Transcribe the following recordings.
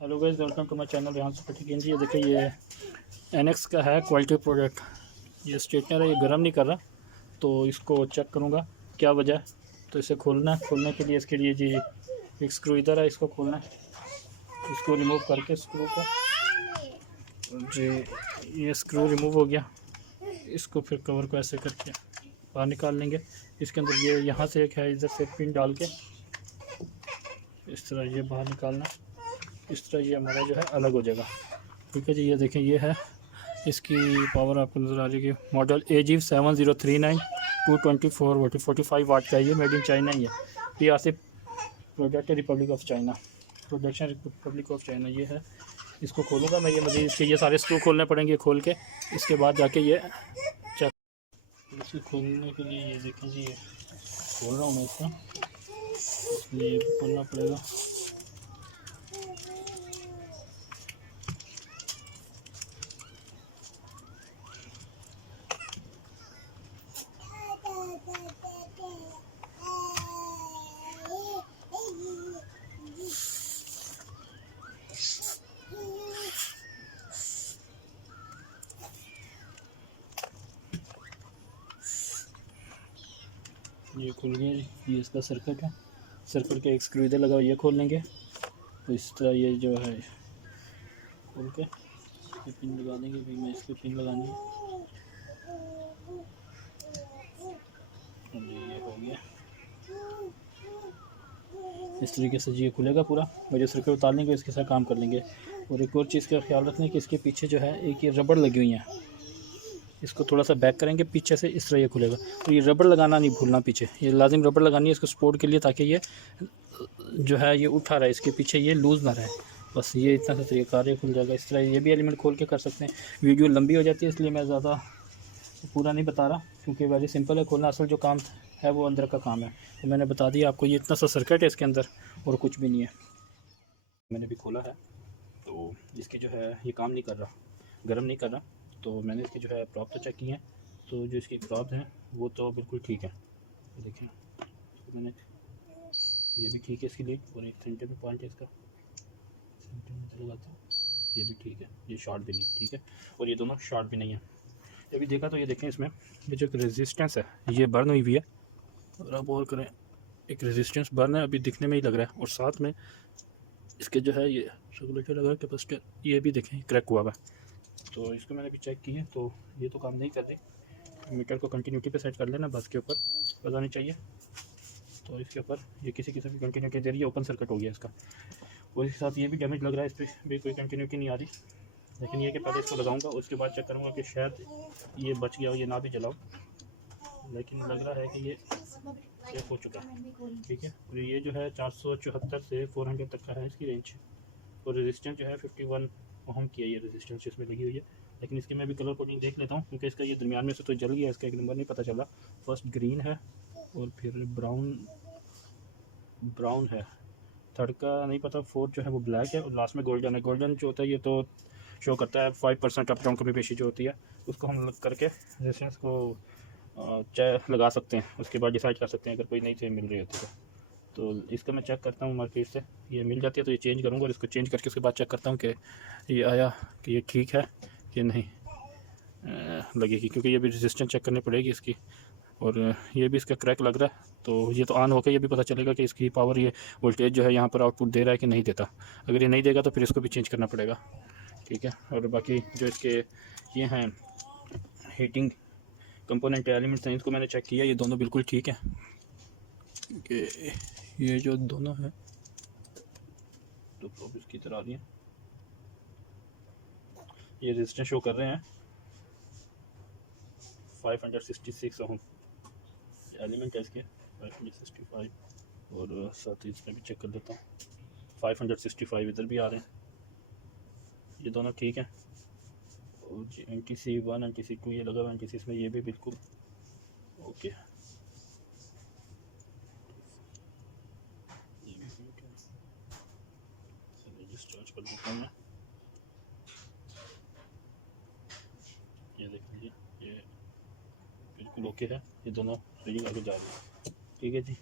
Hello guys, welcome to my channel यहाँ से पटिकिन जी। ये देखिए, ये एनएक्स का है क्वालिटी प्रोडक्ट। ये स्ट्रेटनर है, ये गर्म नहीं कर रहा, तो इसको चेक करूँगा क्या वजह है। तो इसे खोलना है। खोलने के लिए इसके लिए जी एक स्क्रू इधर है, इसको खोलना है। इसको रिमूव करके स्क्रू को जी, ये स्क्रू रिमूव हो गया। इसको फिर कवर को ऐसे करके बाहर निकाल लेंगे। इसके अंदर ये यहाँ से एक है, इधर से पिन डाल के इस तरह ये बाहर निकालना। इस तरह ये हमारा जो है अलग हो जाएगा। ठीक है जी। ये देखें, ये है इसकी पावर आपको नज़र आ जाएगी। मॉडल AG7039 224 वाट 45 वाट का है। ये मेड इन चाइना ही है। PRC product Republic of China, production Republic of China ये है। इसको खोलूँगा मैं। ये मज़ीद इसके ये सारे स्क्रू खोलने पड़ेंगे। खोल के इसके बाद जाके ये चेक। इसको खोलने के लिए ये देखें जी, ये खोल रहा हूँ मैं इसको, इसलिए खोलना पड़ेगा। ये खुल गया जी। ये इसका सर्किट है। सर्किट का एक स्क्रू इधर लगा हुआ, ये खोल लेंगे। तो इस तरह ये जो है खोल के इसके पिन लगा देंगे। भाई मैं इसके पिन लगानी है जी। ये हो गया। इस तरीके से जी ये खुलेगा पूरा, और जो सर्किट उतार लेंगे इसके साथ काम कर लेंगे। और एक और चीज़ का ख्याल रखना है कि इसके पीछे जो है एक ये रबड़ लगी हुई है। इसको थोड़ा सा बैक करेंगे पीछे से, इस तरह ये खुलेगा। तो ये रबड़ लगाना नहीं भूलना पीछे, ये लाजिम रबड़ लगानी है इसको सपोर्ट के लिए, ताकि ये जो है ये उठा रहा है, इसके पीछे ये लूज़ ना रहे। बस ये इतना सा तरीका है, खुल जाएगा इस तरह। ये भी एलिमेंट खोल के कर सकते हैं। वीडियो लंबी हो जाती है इसलिए मैं ज़्यादा पूरा नहीं बता रहा, क्योंकि वेरी सिंपल है खोलना। असल जो काम है वो अंदर का काम है। तो मैंने बता दिया आपको। ये इतना सा सर्किट है इसके अंदर, और कुछ भी नहीं है। मैंने भी खोला है, तो इसकी जो है ये काम नहीं कर रहा, गर्म नहीं कर रहा। तो मैंने इसकी जो है प्रॉप तो चेक की है। तो जो इसकी प्रॉप है वो तो बिल्कुल ठीक है। देखें, तो मैंने ये भी ठीक है इसकी लीड, और एक सेंटर में पॉइंट है इसका, सेंटर में लगाता हूँ। ये भी ठीक है, ये शॉर्ट भी नहीं है, ठीक है। और ये दोनों शॉर्ट भी नहीं है। अभी देखा तो ये देखें, इसमें ये जो रेजिस्टेंस है ये बर्न हुई हुई है। और आप और करें, एक रेजिस्टेंस बर्न है, अभी दिखने में ही लग रहा है। और साथ में इसके जो है ये रेगुलेटर लगा कैपेसिटर, ये भी देखें क्रैक हुआ हुआ है। तो इसको मैंने भी चेक की है, तो ये तो काम नहीं कर रही। मीटर को कंटिन्यूटी पे सेट कर लेना, बस के ऊपर बजानी चाहिए। तो इसके ऊपर ये किसी किस्म की कंटिन्यूटी दे रही है, ओपन सर्किट हो गया इसका। और इसके साथ ये भी डैमेज लग रहा है, इस पर भी कोई कंटिन्यूटी नहीं आ रही। लेकिन ये कि पहले इसको लगाऊंगा, उसके बाद चेक करूंगा कि शायद ये बच गया हो, ये ना भी जलाओ। लेकिन लग रहा है कि ये सेफ हो चुका है, ठीक है। और ये जो है 474 से 400 तक का है इसकी रेंज। और रेजिस्टेंस जो है 51 ओम की है ये रेजिस्टेंस इसमें लगी हुई है। लेकिन इसके मैं भी कलर कोडिंग देख लेता हूँ, क्योंकि इसका ये दरमियान में से तो जल गया, इसका एक नंबर नहीं पता चला। फर्स्ट ग्रीन है और फिर ब्राउन है, थर्ड का नहीं पता, फोर्थ जो है वो ब्लैक है, और लास्ट में गोल्डन है। गोल्डन जो होता है ये तो शो करता है 5% अप डाउन कमी पेशी जो होती है, उसको हम करके रेजिस्टेंस को चाहे लगा सकते हैं। उसके बाद डिसाइड कर सकते हैं अगर कोई नई चीज़ मिल रही होती है तो इसका मैं चेक करता हूँ मार्केट से। ये मिल जाती है तो ये चेंज करूँगा, और इसको चेंज करके उसके बाद चेक करता हूँ कि ये आया कि ये ठीक है कि नहीं लगेगी, क्योंकि ये भी रेजिस्टेंस चेक करनी पड़ेगी इसकी। और ये भी इसका क्रैक लग रहा है, तो ये तो ऑन होकर ये भी पता चलेगा कि इसकी पावर, ये वोल्टेज जो है यहाँ पर आउटपुट दे रहा है कि नहीं देता। अगर ये नहीं देगा तो फिर इसको भी चेंज करना पड़ेगा, ठीक है। और बाकी जो इसके ये हैं हीटिंग कंपोनेंट एलिमेंट्स हैं, इसको मैंने चेक किया, ये दोनों बिल्कुल ठीक है। क्योंकि ये जो दोनों हैं तो प्रॉप इसकी तरह आ रही है, ये रेजिस्टेंस शो कर रहे हैं 566 ओम एलिमेंट है इसके, 565। और साथ ही इसमें भी चेक कर लेता हूँ 565 इधर भी आ रहे हैं, ये दोनों ठीक हैं। और NTC1 NTC2 ये लगा हुआ है, NTC में ये भी बिल्कुल ओके। डिस्चार्ज कर देता हूँ मैं। ये देख लीजिए, ये बिल्कुल ओके है, ये दोनों रीडिंग आगे जा रही है, ठीक है जी।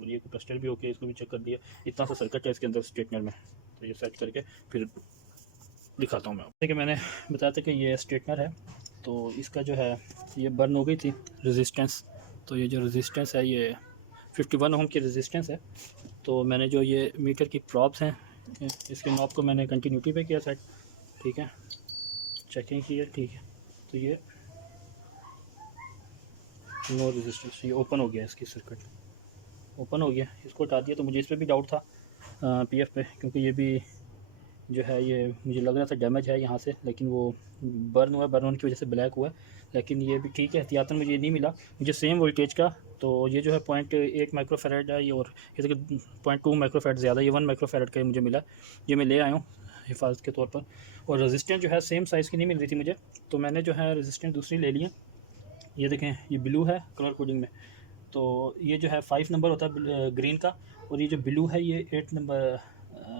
और ये कैपेसिटर भी ओके है, इसको भी चेक कर दिया। इतना सा सर्किट है इसके अंदर स्ट्रेटनर में, तो ये सेट करके फिर दिखाता हूँ मैं। देखिए मैंने बताया था कि ये स्ट्रेटनर है, तो इसका जो है ये बर्न हो गई थी रेजिस्टेंस। तो ये जो रेजिस्टेंस है ये 51 ओम की रेजिस्टेंस है। तो मैंने जो ये मीटर की प्रॉप्स हैं इसके नॉब को मैंने कंटिन्यूटी पे किया सेट, ठीक है, चेकिंग की है, ठीक है। तो ये नो रेजिस्टेंस, ये ओपन हो गया, इसकी सर्किट ओपन हो गया, इसको हटा दिया। तो मुझे इस पर भी डाउट था पीएफ पे, क्योंकि ये भी जो है ये मुझे लग रहा था डैमेज है यहाँ से, लेकिन वो बर्न हुआ, बर्न होने की वजह से ब्लैक हुआ। लेकिन ये भी ठीक है, एहतियातन मुझे ये नहीं मिला, मुझे सेम वोल्टेज का। तो ये जो है 0.1 माइक्रोफेरेड है ये, और ये देखिए 0.2 माइक्रोफेरेड ज़्यादा, ये 1 माइक्रोफेरेड का मुझे मिला। ये मैं ले आया हूँ हिफाजत के तौर पर। और रेजिस्टेंस जो है सेम साइज़ की नहीं मिल रही थी मुझे, तो मैंने जो है रेजिस्टेंस दूसरी ले ली है। ये देखें ये ब्लू है कलर कोडिंग में, तो ये जो है 5 नंबर होता है ग्रीन का, और ये जो ब्लू है ये 8 नंबर,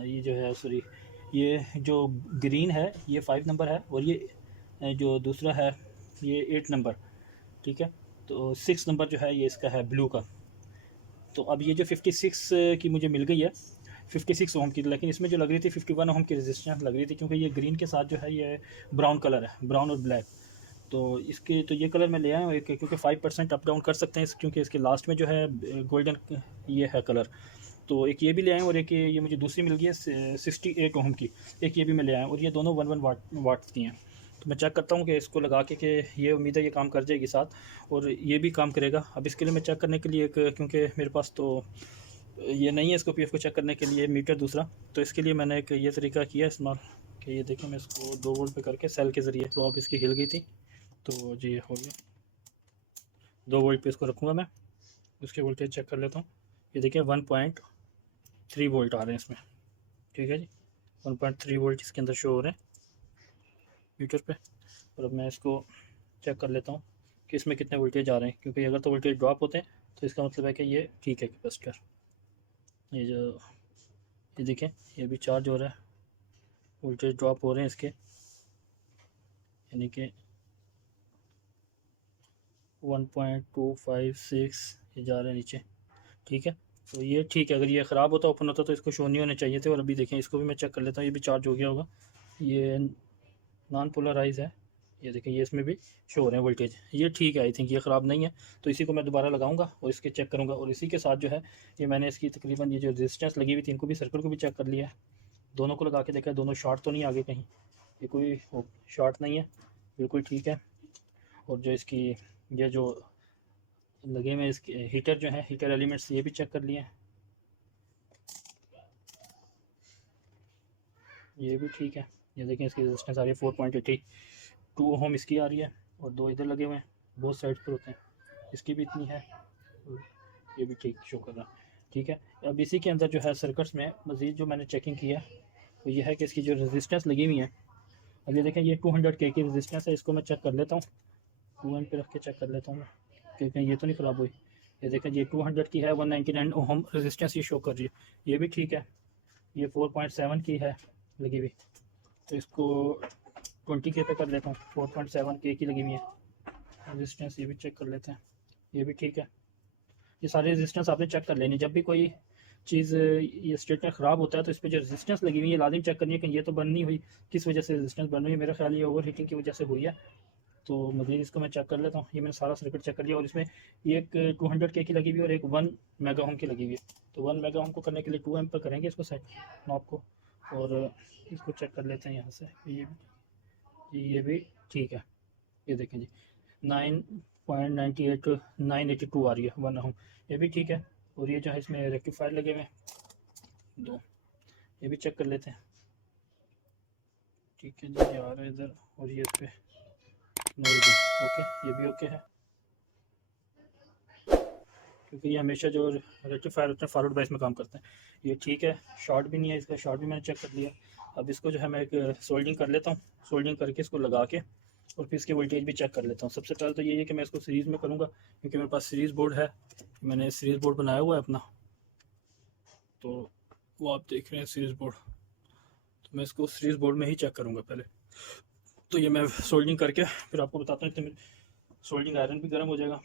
ये जो है सॉरी ये जो ग्रीन है ये 5 नंबर है, और ये जो दूसरा है ये 8 नंबर, ठीक है। तो 6 नंबर जो है ये इसका है ब्लू का। तो अब ये जो 56 की मुझे मिल गई है 56 ओम की, लेकिन इसमें जो लग रही थी 51 ओम की रेजिस्टेंस लग रही थी, क्योंकि ये ग्रीन के साथ जो है ये ब्राउन कलर है, ब्राउन और ब्लैक। तो इसके तो ये कलर मैं ले आया हूँ एक, क्योंकि 5% अप डाउन कर सकते हैं क्योंकि इसके लास्ट में जो है गोल्डन ये है कलर। तो एक ये भी ले आए और एक ये मुझे दूसरी मिल गई है 68 ओम की, एक ये भी मैं ले आया, और ये दोनों 1 वाट्स की हैं। तो मैं चेक करता हूँ कि इसको लगा के कि ये उम्मीद है ये काम कर जाएगी साथ, और ये भी काम करेगा। अब इसके लिए मैं चेक करने के लिए क्योंकि मेरे पास तो ये नहीं है इसको पीएफ को चेक करने के लिए मीटर दूसरा, तो इसके लिए मैंने एक ये तरीका किया इस्तेमाल कि ये देखें मैं इसको 2 वोल्ट पे करके सेल के ज़रिए, तो अब इसकी हिल गई थी, तो जी हो गया। 2 वोल्ट पे इसको रखूँगा मैं, उसके वोल्टेज चेक कर लेता हूँ। ये देखिए 1.3 वोल्ट आ रहे हैं इसमें, ठीक है जी, 1.3 वोल्ट इसके अंदर शो हो रहे हैं मीटर पे। और अब मैं इसको चेक कर लेता हूँ कि इसमें कितने वोल्टेज आ रहे हैं, क्योंकि अगर तो वोल्टेज ड्रॉप होते हैं तो इसका मतलब है कि ये ठीक है कैपेसिटर। ये जो ये देखें ये भी चार्ज हो रहा है, वोल्टेज ड्रॉप हो रहे हैं इसके, यानी कि 1.256 ये जा रहे हैं नीचे, ठीक है। तो ये ठीक है, अगर ये ख़राब होता ओपन होता तो इसको शो नहीं होने चाहिए थे। और अभी देखें इसको भी मैं चेक कर लेता हूँ, ये भी चार्ज हो गया होगा, ये नॉन पोलराइज है, ये देखें ये इसमें भी शो हो रहे हैं वोल्टेज, ये ठीक है, आई थिंक ये ख़राब नहीं है। तो इसी को मैं दोबारा लगाऊंगा और इसके चेक करूंगा। और इसी के साथ जो है ये मैंने इसकी तकरीबन ये जो रेजिस्टेंस लगी हुई थी इनको भी, सर्किट को भी चेक कर लिया है, दोनों को लगा के देखा, दोनों शॉर्ट तो नहीं आगे कहीं, ये कोई शॉर्ट नहीं है, बिल्कुल ठीक है। और जो इसकी ये जो लगे हुए इसके हीटर जो है, हीटर एलिमेंट्स, ये भी चेक कर लिए हैं, ये भी ठीक है। ये देखें इसकी रेजिस्टेंस आ रही है 4.82 ओम इसकी आ रही है, और 2 इधर लगे हुए हैं, बोथ साइड पर होते हैं, इसकी भी इतनी है, ये भी ठीक शो कर रहा है, ठीक है। अब इसी के अंदर जो है सर्किट्स में मज़ीद जो मैंने चेकिंग की है वो ये है कि इसकी जो रेजिस्टेंस लगी हुई है, अब ये देखें ये 200 के की रेजिस्टेंस है, इसको मैं चेक कर लेता हूँ, 2 पे रख के चेक कर लेता हूँ कि कहीं ये तो नहीं ख़राब हुई। ये देखें ये 200 की है, 199 ओम रेजिस्टेंस ये शो कर रही है, ये भी ठीक है। ये 4.7 की है लगी हुई, तो इसको 20 के पे कर लेता हूँ, 4.7 के की लगी हुई है रेजिस्टेंस, ये भी चेक कर लेते हैं, ये भी ठीक है। ये सारे रेजिस्टेंस आपने चेक कर लेनी, जब भी कोई चीज़ ये स्टेटमेंट ख़राब होता है तो इस पर जो रेजिस्टेंस लगी हुई है लाजिम चेक करनी है कि ये तो बंद नहीं हुई, किस वजह से रेजिस्टेंस बन रही है। मेरा ख्याल ये ओवर हीटिंग की वजह से हुई है, तो मज़ीद इसको मैं चेक कर लेता हूँ। ये मैंने सारा सर्किट चेक कर लिया, और इसमें एक 200 के की लगी हुई है और एक 1 मेगा ओम की लगी हुई है। तो 1 मेगा ओम को करने के लिए 2 एम्प पर करेंगे इसको सेट नॉब को, और इसको चेक कर लेते हैं यहाँ से, ये भी ठीक है। ये देखें जी 9.98 982 आ रही है 1 ओम, ये भी ठीक है। और ये जो है इसमें रेक्टिफायर लगे हुए हैं 2, ये भी चेक कर लेते हैं, ठीक है जी, ये आ रहा है इधर, और ये इस पर ओके, ये भी ओके है, क्योंकि ये हमेशा जो रेक्टिफायर होते हैं फॉरवर्ड बाइस में काम करते हैं। ये ठीक है, शॉर्ट भी नहीं है, इसका शॉर्ट भी मैंने चेक कर लिया। अब इसको जो है मैं एक सोल्डिंग कर लेता हूँ, सोल्डिंग करके इसको लगा के और फिर इसके वोल्टेज भी चेक कर लेता हूँ। सबसे पहले तो ये है कि मैं इसको सीरीज़ में करूँगा, क्योंकि मेरे पास सीरीज़ बोर्ड है, मैंने सीरीज़ बोर्ड बनाया हुआ है अपना, तो वो आप देख रहे हैं सीरीज़ बोर्ड, तो मैं इसको सीरीज़ बोर्ड में ही चेक करूँगा पहले। तो ये मैं सोल्डिंग करके फिर आपको बताता हूँ, सोल्डिंग आयरन भी गर्म हो जाएगा,